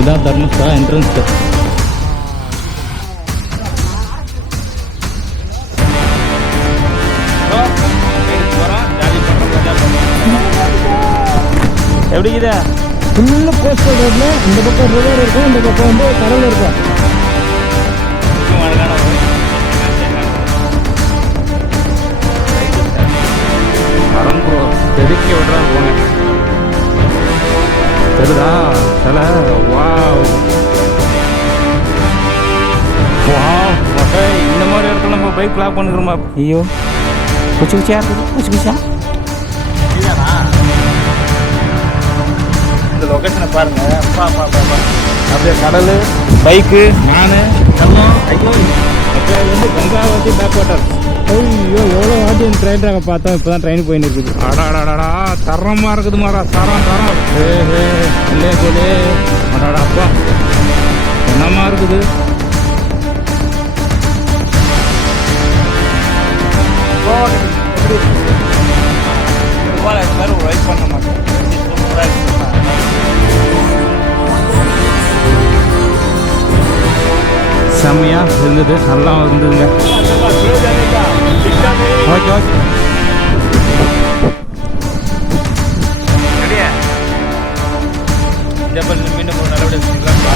இதான் தர்மஸ்தலா என்ட்ரன்ஸ் எப்படி இதா? ஃபுல்லு கோஸ்டல் ரோட்ல இந்த பக்கம் ரிவர் இருக்கும் இந்த பக்கம் வந்து கடல் இருக்கும். ப்ரோ செதுக்கி விடுறாரு போனேன் தெரியுதா சில வாவ் வாவ் மகை இந்த மாதிரி இடத்துல நம்ம பைக் லாக் பண்ணுறோமா ஐயோ. குச்சி குச்சியா? இருக்குது குச்சி குச்சியா? இந்த லொக்கேஷனை பாருங்க. அப்பா அப்பா. அப்படியே கடல் பைக்கு நான் எல்லாம் ஐயோ கங்காவதி பேக் வாட்டர் ஐயோ எவ்வளோ வாட்டி ட்ரெயின் ட்ராக பார்த்தோம் இப்போ தான் ட்ரெயின் போயின்னு இருக்குது. அடாடாடா தரமா இருக்குது மாறா தரம் தரம் ஏ ஹே இல்லே கோலே அடாடா அப்பா. என்னமா இருக்குது? பண்ண மாட்டேன் செம்மையா இருந்தது நல்லா இருந்ததுங்க. ஜப்பல் மீண்டும் ஒரு நடவடிக்கை எடுத்துக்கலாம்ப்பா